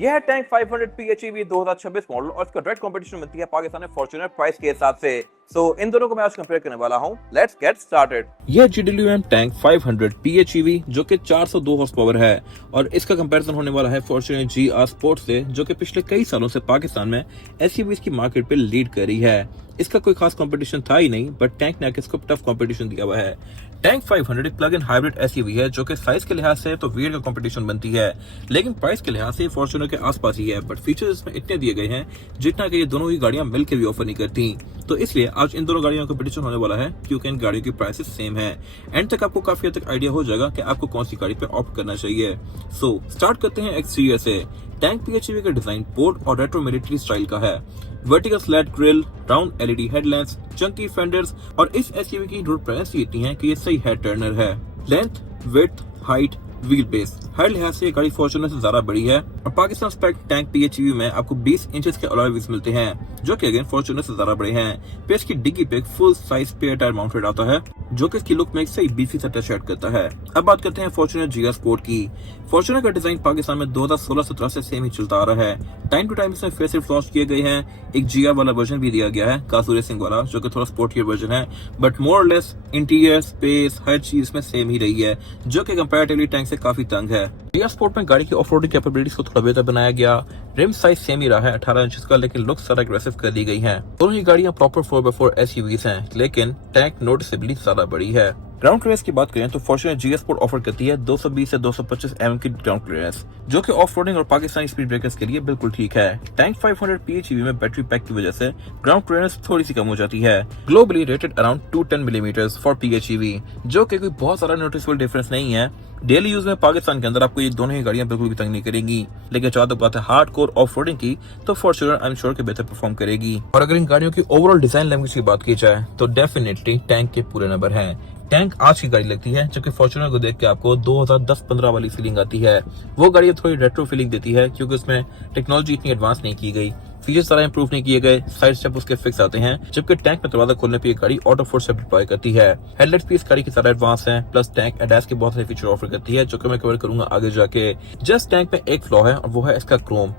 यह है tank 500 PHEV 2026 model और इसका डायरेक्ट कंपटीशन बनती है पाकिस्तान में फॉर्च्यूनर प्राइस के हिसाब से। इन दोनों को मैं आज कंपेयर करने वाला हूं। Let's get started. यह GWM टैंक 500 PHEV जो कि 402 हॉर्स पावर है और इसका कंपैरिजन होने वाला है फॉर्च्यूनर GR स्पोर्ट से, जो कि पिछले कई सालों से पाकिस्तान में SUVs की मार्केट पे लीड कर रही है। इसका कोई खास कंपटीशन था ही नहीं, बट टैंक ने इसको टफ कंपटीशन दिया हुआ है। टैंक 500 एक प्लग इन हाइब्रिड SUV है जो कि साइज के लिहाज से तो वीर का कंपटीशन बनती है, लेकिन प्राइस के लिहाज से फॉर्च्यूनर के आसपास ही है। बट फीचर्स इसमें इतने दिए गए हैं जितना कि ये दोनों ही गाड़ियां मिलकर भी ऑफर नहीं करती। तो इसलिए आज इन दोनों गाड़ियों का कंपटीशन होने वाला है, क्योंकि इन गाड़ियों की प्राइसेस सेम है। एंड तक आपको काफी हद तक आइडिया हो जाएगा कि आपको कौन सी गाड़ी पे ऑप्ट करना चाहिए। सो स्टार्ट करते हैं एक्सटीरियर से। टैंक PHEV का डिजाइन बोल्ड और रेट्रो मिलिट्री स्टाइल का है। Vertical slate grill, round LED headlamps, Chunky fenders और इस SUV की रोड प्रेजेंस इतनी है कि ये सही हेड टर्नर है। Length, width, height, wheelbase हर लिहाज से ये गाड़ी फॉर्च्यूनर से ज्यादा बड़ी है और पाकिस्तान स्पेक टैंक PHEV में आपको 20 इंचेस के अलॉय व्हील्स मिलते हैं, जो कि अगेन फॉर्च्यूनर से ज्यादा बड़े हैं। पे इसकी डिग्गी पे full size spare tyre mounted आता है, जो कि इसकी लुक में एक सही बीफी सा टच ऐड करता है। अब बात करते हैं फॉर्च्यूनर GR स्पोर्ट की। फॉर्च्यूनर का डिजाइन पाकिस्तान में 2016-17 से सेम ही चलता आ रहा है। टाइम टू टाइम इसमें फेसलिफ्ट लॉन्च किए गए हैं। एक GR वाला वर्जन भी दिया गया है, कासू रेसिंग वाला, जो कि थोड़ा स्पोर्टियर वर्जन है, बट मोर और लेस इंटीरियर, स्पेस, हर चीज में सेम ही रही है, जो कि कंपैरेटिवली टैंक से काफी तंग है। GR स्पोर्ट में गाड़ी की ऑफ-रोडिंग कैपेबिलिटीज को थोड़ा बेहतर बनाया गया। रिम साइज सेम ही रहा है 18 इंच का, लेकिन लुक सारा एग्रेसिव कर दी गई है। दोनों ही गाड़ियां प्रॉपर 4x4 SUVs हैं, लेकिन टैंक नोटिसेबली ज्यादा बड़ी है। ग्राउंड क्लियरेंस की बात करें तो फॉर्च्यूनर GR स्पोर्ट ऑफर करती है 220 से 225 mm की ग्राउंड क्लियरेंस, जो कि ऑफ रोडिंग और पाकिस्तानी स्पीड ब्रेकर्स के लिए बिल्कुल ठीक है। टैंक 500 PHEV में बैटरी पैक की वजह से ग्राउंड क्लियरेंस थोड़ी सी कम हो जाती है। Globally rated around 210 millimetre for PHEV, जो कि कोई बहुत सारा नोटिसेबल डिफरेंस नहीं है। डेली यूज में पाकिस्तान के अंदर आपको ये दोनों ही गाड़ियां बिल्कुल भी तंग नहीं करेंगी, लेकिन जहां तक बात है हार्ड कोर ऑफ रोडिंग की, तो फॉर्च्यूनर आई एम श्योर के बेहतर परफॉर्म करेगी। और अगर इन गाड़ियों की ओवरऑल डिजाइन लैंग्वेज की बात की जाए तो डेफिनेटली टैंक के पूरे नंबर हैं। टैंक आज की गाड़ी लगती है, जबकि फॉर्च्यूनर को देख के आपको 2010-15 वाली फीलिंग आती है। वो गाड़ी थोड़ी रेट्रो फीलिंग देती है, क्योंकि उसमें टेक्नोलॉजी इतनी एडवांस नहीं की गई, फीचर्स सारा इंप्रूव नहीं किए गए, साइड स्टेप उसके फिक्स आते हैं, जबकि टैंक में दरवाजा खोलने पे ये गाड़ी ऑटो फोर स्टेप डिप्लॉय करती है। हेडलाइट्स भी इस गाड़ी की सारा एडवांस हैं, प्लस टैंक ADAS के बहुत सारे फीचर ऑफर करती है, जो कि मैं कवर करूंगा आगे जाके। जस्ट टैंक में एक फ्लॉ है और वो है इसका क्रोम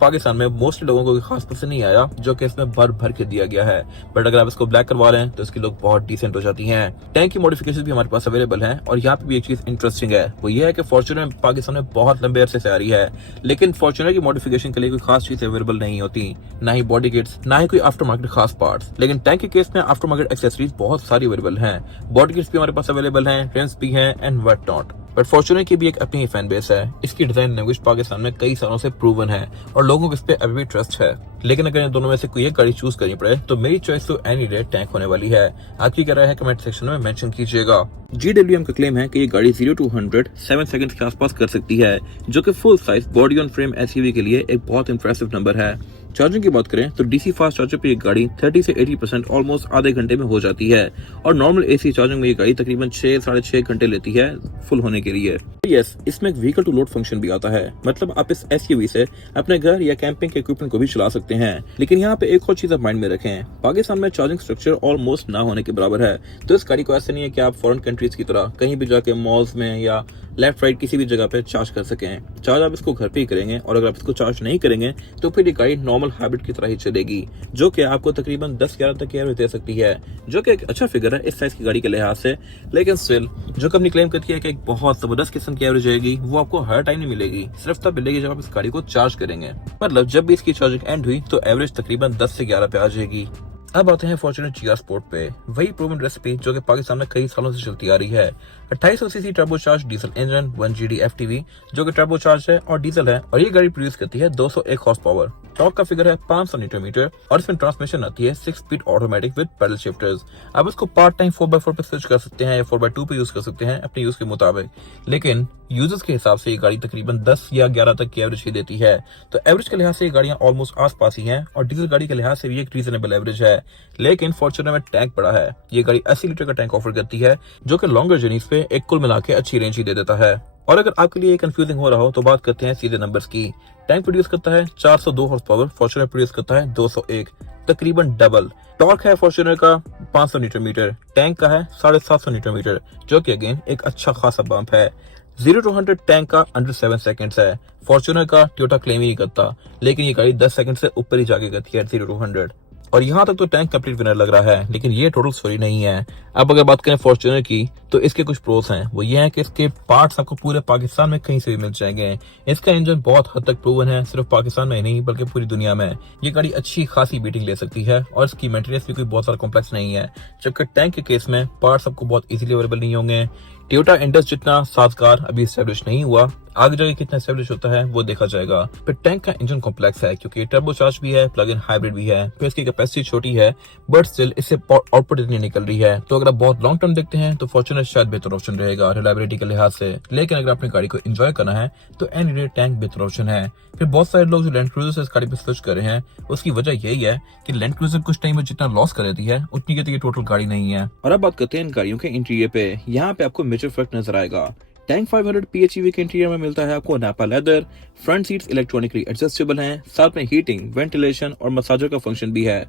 पाकिस्तान में मोस्टली लोगों को खास पसंद नहीं आया, जो कि इसमें भर भर के दिया गया है, बट अगर आप इसको ब्लैक करवा रहे हैं तो इसकी लुक बहुत डिसेंट हो जाती है। टैंक की मॉडिफिकेशन भी हमारे पास अवेलेबल है और यहाँ पे भी एक चीज इंटरेस्टिंग है, वो ये है कि फॉर्च्यूनर पाकिस्तान में बहुत लंबे अरसे से आ रही है, लेकिन फॉर्च्यूनर की मॉडिफिकेशन के लिए कोई खास चीज अवेलेबल नहीं होती, ना ही बॉडी किट्स, ना ही कोई आफ्टर मार्केट खास पार्ट्स। लेकिन टैंक के केस में आफ्टर मार्केट एक्सेसरीज बहुत सारी अवेलेबल हैं, बॉडी किट्स भी हमारे पास अवेलेबल हैं, रिम्स भी हैं and what not. But Fortuner की भी एक अपनी ही फैन बेस है। इसकी डिजाइन लैंग्वेज पाकिस्तान में कई सालों से प्रूवन है और लोगों को इस पे अभी भी ट्रस्ट है। लेकिन अगर इन दोनों में से कोई एक गाड़ी चूज करनी पड़े तो मेरी चॉइस तो एनी डे टैंक होने वाली है। आपकी क्या राय है कमेंट सेक्शन में मेंशन कीजिएगा। GWM का क्लेम है कि ये गाड़ी 0 to 100 7 सेकंड्स के आसपास कर सकती है, जो कि full size body on frame SUV के लिए एक बहुत इंप्रेसिव नंबर है। चार्जिंग की बात करें तो DC फास्ट चार्जर पे ये गाड़ी 30 से 80% ऑलमोस्ट आधे घंटे में हो जाती है और नॉर्मल AC चार्जिंग में ये गाड़ी तकरीबन 6-6.5 घंटे लेती है फुल होने के लिए। यस, इसमें एक व्हीकल टू लोड फंक्शन भी आता है, मतलब आप इस SUV से अपने घर या कैंपिंग के इक्विपमेंट को भी चला सकते हैं। लेकिन यहाँ पे एक और चीज आप माइंड में रखें, पाकिस्तान में चार्जिंग स्ट्रक्चर ऑलमोस्ट ना होने के बराबर है, तो इस गाड़ी को ऐसा नहीं है कि आप फॉरेन कंट्रीज की तरह कहीं भी जाके मॉल्स में या लेफ्ट राइट किसी भी जगह पे चार्ज कर सकें। चार्ज आप इसको घर पे ही करेंगे और अगर आप इसको चार्ज नहीं करेंगे तो फिर ये गाड़ी नॉर्मल हाइब्रिड की तरह ही चलेगी, जो कि आपको तकरीबन 10-11 तक की एवरेज दे सकती है, जो कि एक अच्छा फिगर है इस साइज की गाड़ी के लिहाज से। लेकिन स्टिल जो कंपनी क्लेम करती है कि एक बहुत जबरदस्त किस्म की एवरेज आएगी, वो आपको हर टाइम नहीं मिलेगी, सिर्फ तब मिलेगी जब आप इस गाड़ी को चार्ज करेंगे। मतलब जब भी इसकी चार्जिंग एंड हुई तो एवरेज तकरीबन 10 से 11 पे आ जाएगी। अब आते हैं फॉर्च्यूनर GR स्पोर्ट पे, वही प्रूवन रेसिपी जो कि पाकिस्तान में कई सालों से चलती आ रही है। 2800 CC turbocharge diesel engine 1GD FTV, जो कि टर्बोचार्ज है और डीजल है, और ये गाड़ी प्रोड्यूस करती है 201 हॉर्स पावर। टॉर्क का फिगर है 500 न्यूटन मीटर और इसमें ट्रांसमिशन आती है 6 speed automatic with paddle shifters. आप इसको पार्ट टाइम 4x4 पे स्विच कर सकते हैं या 4x2 पे यूज कर सकते हैं अपने यूज के मुताबिक, लेकिन यूजर्स के हिसाब से ये गाड़ी तकरीबन 10 या 11 तक की एवरेज ही देती है, तो एवरेज के लिहाज से ये गाड़ियां ऑलमोस्ट आस पास ही हैं और डीजल गाड़ी के लिहाज से भी एक रीजनेबल एवरेज है। लेकिन फॉर्च्यूनर में टैंक बड़ा है, ये गाड़ी 80 लीटर का टैंक ऑफर करती है, जो कि लॉन्गर जर्नीज पे एक कुल मिला के अच्छी रेंज ही दे देता है। और अगर आपके लिए कंफ्यूजिंग हो रहा हो तो बात करते हैं सीधे नंबर्स की। टैंक प्रोड्यूस करता है 402 हॉर्स पावर, फॉर्च्यूनर प्रोड्यूस करता है 201, तकरीबन डबल। टॉर्क है फॉर्च्यूनर का 500 न्यूटन मीटर, टैंक का है 750 न्यूटन मीटर, जो कि अगेन एक अच्छा खासा बम्प है। 0 to 100 टैंक का अंडर 7 सेकंड्स है। फॉर्च्यूनर का टोयोटा क्लेम ही नहीं करता, लेकिन ये गाड़ी 10 सेकंड से ऊपर ही जाके करती है 0 to 100। और यहाँ तक तो टैंक कंप्लीट विनर लग रहा है, लेकिन ये टोटल स्टोरी नहीं है। अब अगर बात करें फॉर्च्यूनर की, तो इसके कुछ प्रोस हैं। वो ये है कि इसके पार्ट्स आपको पूरे पाकिस्तान में कहीं से भी मिल जाएंगे। इसका इंजन बहुत हद तक प्रूवन है, सिर्फ पाकिस्तान में ही नहीं बल्कि पूरी दुनिया में। ये गाड़ी अच्छी खासी बीटिंग ले सकती है और इसकी मेंटेनेंस भी कोई बहुत सारा कॉम्प्लेक्स नहीं है, जबकि टैंक के केस में पार्ट्स आपको बहुत इजीली अवेलेबल नहीं होंगे। टोयोटा इंडस जितना साजगार अभी एस्टेब्लिश नहीं हुआ, आगे जाके कितना एस्टेब्लिश होता है वो देखा जाएगा। फिर टैंक का इंजन कॉम्प्लेक्स है क्योंकि टर्बोचार्ज भी है, प्लग इन हाइब्रिड भी है। फिर इसकी कैपेसिटी छोटी है बट स्टिल इससे आउटपुट इतनी निकल रही है। तो अगर आप बहुत लॉन्ग टर्म देखते हैं तो फॉर्च्यूनर शायद बेहतर ऑप्शन रहेगा रिलायबिलिटी के लिहाज से, लेकिन अगर अपनी गाड़ी को एंजॉय करना है तो एनी डे टैंक बेहतर ऑप्शन है। फिर बहुत सारे लोग जो लैंड क्रूजर से इस गाड़ी पे स्विच कर रहे हैं, उसकी वजह यही है कि लैंड क्रूजर कुछ टाइम में जितना लॉस कर देती है उतनी की टोटल गाड़ी नहीं है। और अब बात करते हैं इन गाड़ियों के इंटीरियर पे। यहाँ पे आपको मेजर फर्क नजर आएगा। टैंक 500 PHEV के इंटीरियर में मिलता है आपको नापा leather, front seats electronically adjustable हैं, साथ में हीटिंग, वेंटिलेशन और मसाजर का फंक्शन भी है।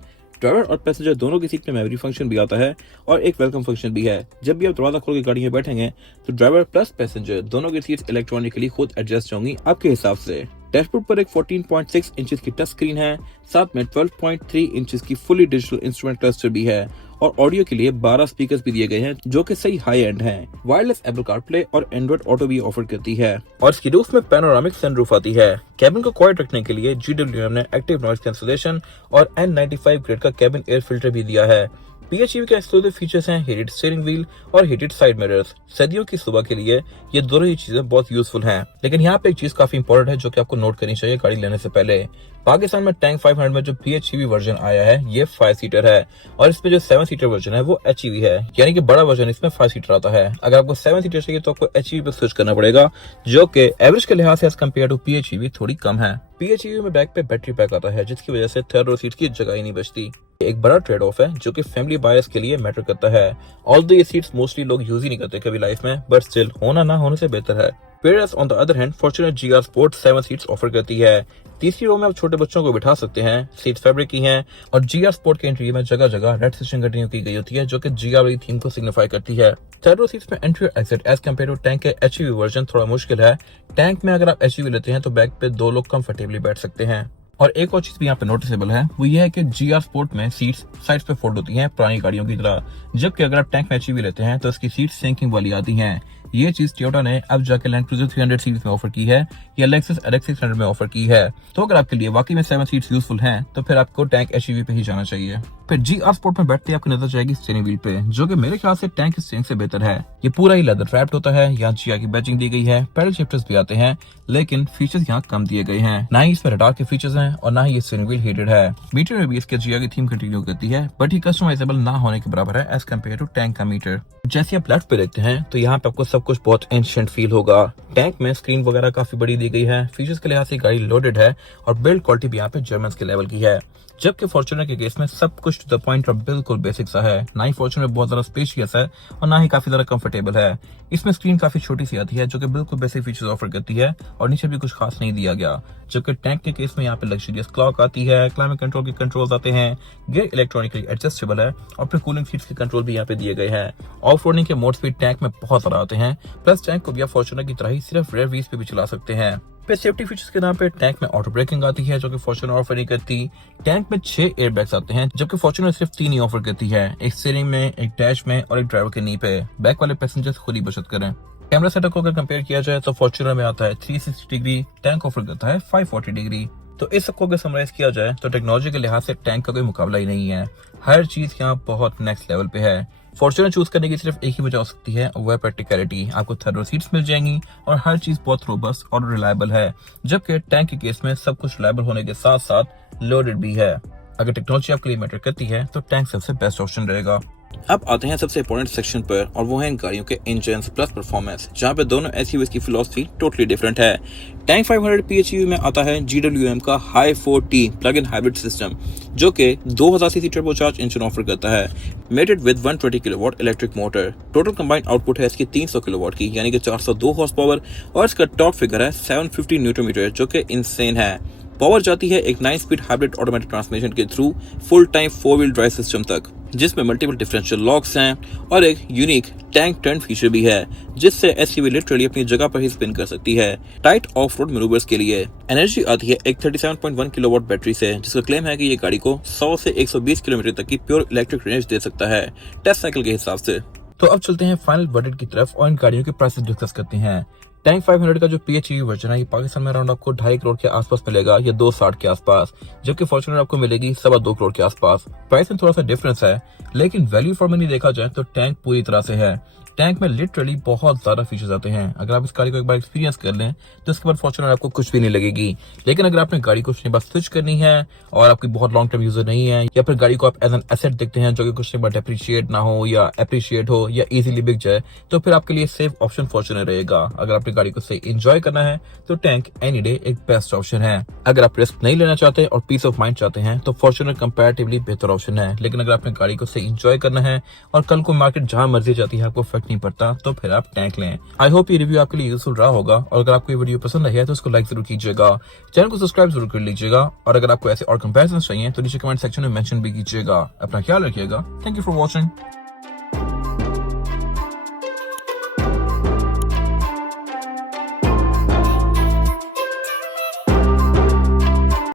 ड्राइवर और पैसेंजर दोनों की सीट में मेमोरी फंक्शन भी आता है और एक वेलकम फंक्शन भी है। जब भी आप दरवाजा खोल के गाड़ी में बैठेंगे तो ड्राइवर प्लस पैसेंजर दोनों की सीट्स इलेक्ट्रॉनिकली खुद एडजस्ट होंगी आपके हिसाब से। डैशबोर्ड पर एक 14.6 इंचेस की टच स्क्रीन है, साथ में 12.3 इंचेस की फुली डिजिटल इंस्ट्रूमेंट क्लस्टर भी है और ऑडियो के लिए 12 स्पीकर्स भी दिए गए हैं जो कि सही हाई एंड हैं। वायरलेस एप्पल कारप्ले और एंड्रॉइड ऑटो भी ऑफर करती है और इसकी रूफ में पैनोरामिक सनरूफ आती है। कैबिन को क्वाइट रखने के लिए GWM ने एक्टिव नॉइज कैंसलेशन और N95 ग्रेड का कैबिन एयर फिल्टर भी दिया है। PHEV के एक्सक्लूसिव फीचर्स हैं हीटेड स्टीयरिंग व्हील और हीटेड साइड मिरर्स। सर्दियों की सुबह के लिए ये दोनों ही चीजें बहुत यूजफुल हैं। लेकिन यहाँ पे एक चीज काफी इंपॉर्टेंट है जो कि आपको नोट करनी चाहिए गाड़ी लेने से पहले। पाकिस्तान में टैंक 500 में जो PHEV वर्जन आया है ये 5 सीटर है और इसमें जो 7 सीटर वर्जन है वो HEV है, यानी कि बड़ा वर्जन इसमें 5 सीटर आता है। अगर आपको 7 सीटर चाहिए तो आपको HEV पे स्विच करना पड़ेगा, जो कि एवरेज के लिहाज से एज कम्पेयर टू PHEV थोड़ी कम है। PHEV में बैक पे बैटरी पैक आता है जिसकी वजह से थर्ड रो सीट की जगह ही नहीं बचती। एक बड़ा ट्रेड ऑफ है जो कि फैमिली बायर्स के लिए मैटर करता है। ऑल्दो ये सीट्स मोस्टली लोग यूज ही नहीं करते कभी लाइफ में, बट स्टिल होना ना होने से बेहतर है। Whereas on the other hand, Fortuner GR Sport 7 seats offer करती है। तीसरी रो में आप छोटे बच्चों को बिठा सकते हैं, सीट फैब्रिक की हैं और GR Sport के इंटीरियर में जगह जगह रेड स्टिचिंग कंटिन्यू की गई होती है जो कि GR वाली थीम को सिग्निफाई करती है। थर्ड रो सीट्स में एंट्री और exit as compare to tank के HEV वर्जन थोड़ा मुश्किल है। टैंक में अगर आप HEV लेते हैं तो बैक पे 2 लोग कंफर्टेबली बैठ सकते हैं। और एक और चीज भी यहाँ पे नोटिसेबल है, वो ये है कि GR स्पोर्ट में सीट्स साइड्स पे फोल्ड होती हैं पुरानी गाड़ियों की तरह, जबकि अगर आप टैंक में HEV लेते हैं तो इसकी सीट सिंकिंग वाली आती हैं। ये चीज टोयोटा ने अब जाके लैंड क्रूजर 300 सीरीज में ऑफर की है या लेक्सस RX 600 में ऑफर की है। तो अगर आपके लिए वाकई में 7 सीट्स यूजफुल हैं तो फिर आपको टैंक HEV पे ही जाना चाहिए। फिर GR स्पोर्ट में बैठते ही आपकी नजर जाएगी स्टीयरिंग व्हील पे, जो कि मेरे ख्याल से टैंक स्टीयरिंग से बेहतर है। ये पूरा ही लेदर रैप्ड होता है, यहाँ GR की बैजिंग दी गई है, पैडल शिफ्टर्स भी आते हैं, लेकिन फीचर्स यहाँ कम दिए गए हैं। ना ही इसमें रडार के फीचर्स हैं और ना ही ये स्टीयरिंग व्हील हीटेड है। मीटर में भी इसके GR की थीम कंटिन्यू करती है, बट ये कस्टमाइजेबल ना होने के बराबर है एज कम्पेयर टू टैंक का मीटर। जैसे आप लेफ्ट पे देखते हैं तो यहाँ पे आपको सब कुछ बहुत एंशिएंट फील होगा। टैंक में स्क्रीन वगैरह काफी बड़ी दी गई है, फीचर्स के लिहाज से गाड़ी लोडेड है और बिल्ड क्वालिटी भी यहाँ पे जर्मन के लेवल की है। जबकि फॉर्च्यूनर के केस में सब कुछ टू द पॉइंट और बिल्कुल बेसिक सा है। ना ही फॉर्च्यूनर बहुत ज्यादा स्पेशियस है और ना ही काफी ज्यादा कंफर्टेबल है। इसमें स्क्रीन काफी छोटी सी आती है जो कि बिल्कुल बेसिक फीचर्स ऑफर करती है और नीचे भी कुछ खास नहीं दिया गया। जबकि टैंक के केस में यहाँ पे लग्जरियस क्लॉक आती है, क्लाइमेट कंट्रोल के कंट्रोल्स आते हैं, गियर इलेक्ट्रॉनिकली एडजस्टेबल है और फिर कूलिंग सीट्स के कंट्रोल भी यहाँ पे दिए गए हैं। ऑफ रोडिंग के मोड्स भी टैंक में बहुत सारा आते हैं, प्लस टैंक को भी आप फॉर्च्यूनर की तरह ही सिर्फ रेयर व्हील्स पे भी चला सकते हैं। फिर सेफ्टी फीचर्स के नाम पे टैंक में ऑटो ब्रेकिंग आती है जो कि फॉर्च्यूनर ऑफर नहीं करती। टैंक में 6 एयरबैग्स आते हैं जबकि फॉर्च्यूनर सिर्फ 3 ही ऑफर करती है, एक स्टीयरिंग में, एक डैश में और एक ड्राइवर के नी पे। बैक वाले पैसेंजर्स खुद ही बचत करें। कैमरा सेटअप को अगर कंपेयर किया जाए तो फॉर्च्यूनर में आता है 360 डिग्री, टैंक ऑफर करता है 540 डिग्री। तो इस सबको अगर समराइज किया जाए तो टेक्नोलॉजी के लिहाज से टैंक का कोई मुकाबला ही नहीं है। हर चीज यहाँ बहुत नेक्स्ट लेवल पे है। फॉर्च्यूनर चूज करने की सिर्फ एक ही वजह हो सकती है, वो है प्रैक्टिकलिटी। आपको थर्ड रो सीट्स मिल जाएंगी और हर चीज बहुत रोबस्ट और रिलायबल है, जबकि टैंक के केस में सब कुछ रिलायबल होने के साथ साथ लोडेड भी है। अगर टेक्नोलॉजी आपके लिए मैटर करती है तो टैंक सबसे बेस्ट ऑप्शन रहेगा। अब आते हैं सबसे इंपॉर्टेंट सेक्शन पर और वो है इन गाड़ियों के इंजन प्लस परफॉर्मेंस, जहाँ पे दोनों SUVs की फिलॉसफी टोटली डिफरेंट है। टैंक 500 PHEV में आता है GWM का hi 4T plug in hybrid system, जो कि 2000 सीसी टर्बोचार्ज इंजन ऑफर करता है, mated with 120 kilowatt electric motor. Total combined output है इसकी 300 किलोवाट की, यानी कि 402 हॉर्स पावर और इसका टॉप फिगर है 750 न्यूटन मीटर, जो कि इंसेन है। पावर जाती है एक 9-स्पीड हाइब्रिड ऑटोमेटिक ट्रांसमिशन के through full time 4-व्हील drive system तक, जिसमें मल्टीपल डिफरेंशियल लॉक्स हैं और एक यूनिक टैंक टर्न फीचर भी है, जिससे एसयूवी लिटरली अपनी जगह पर ही स्पिन कर सकती है टाइट ऑफ रोड मैनूवर्स के लिए। एनर्जी आती है एक 37.1 किलोवाट बैटरी से, जिसका क्लेम है कि ये गाड़ी को 100 से 120 किलोमीटर तक की प्योर इलेक्ट्रिक रेंज दे सकता है टेस्ट साइकिल के हिसाब से। तो अब चलते हैं फाइनल वर्डिक्ट की तरफ और इन गाड़ियों के प्राइसेस डिस्कस करते हैं। टैंक 500 का जो PHEV वर्जन है ये पाकिस्तान में अराउंड आपको 2.5 करोड़ के आसपास मिलेगा या 260 के आसपास, जबकि फॉर्च्यूनर आपको मिलेगी 2.25 करोड़ के आसपास। प्राइस में थोड़ा सा डिफरेंस है, लेकिन वैल्यू फॉर मनी देखा जाए तो टैंक पूरी तरह से है। टैंक में लिटरली बहुत ज्यादा फीचर्स आते हैं। अगर आप इस गाड़ी को एक बार एक्सपीरियंस कर लें तो इसके बाद फॉर्च्यूनर आपको कुछ भी नहीं लगेगी। लेकिन अगर आपने गाड़ी को कुछ स्विच करनी है और आपकी बहुत लॉन्ग टर्म यूजर नहीं है, या फिर गाड़ी को आप एज एन एसेट देखते हैं जो कि कुछ बार डेप्रिशिएट ना हो या एप्रिशिएट हो या इजीली बिक जाए, तो फिर आपके लिए सेफ ऑप्शन फॉर्च्यूनर रहेगा। अगर आपने गाड़ी को सही एंजॉय करना है तो टैंक एनी डे एक बेस्ट ऑप्शन है। अगर आप रिस्क नहीं लेना चाहते और पीस ऑफ माइंड चाहते हैं तो फॉर्च्यूनर कंपैरेटिवली बेहतर ऑप्शन है। लेकिन अगर आपने गाड़ी को सही एंजॉय करना है और कल को मार्केट जहां मर्जी जाती है आपको फर्क नहीं पड़ता, तो फिर आप टैंक लें। आई होप ये रिव्यू आपके लिए यूजफुल रहा होगा, और अगर आपको ये वीडियो पसंद आई है तो इसको लाइक जरूर कीजिएगा, चैनल को सब्सक्राइब जरूर कर लीजिएगा, और अगर आपको ऐसे और कंपैरिजन चाहिए तो नीचे कमेंट सेक्शन में मेंशन भी कीजिएगा। अपना ख्याल रखिएगा। Thank you for watching.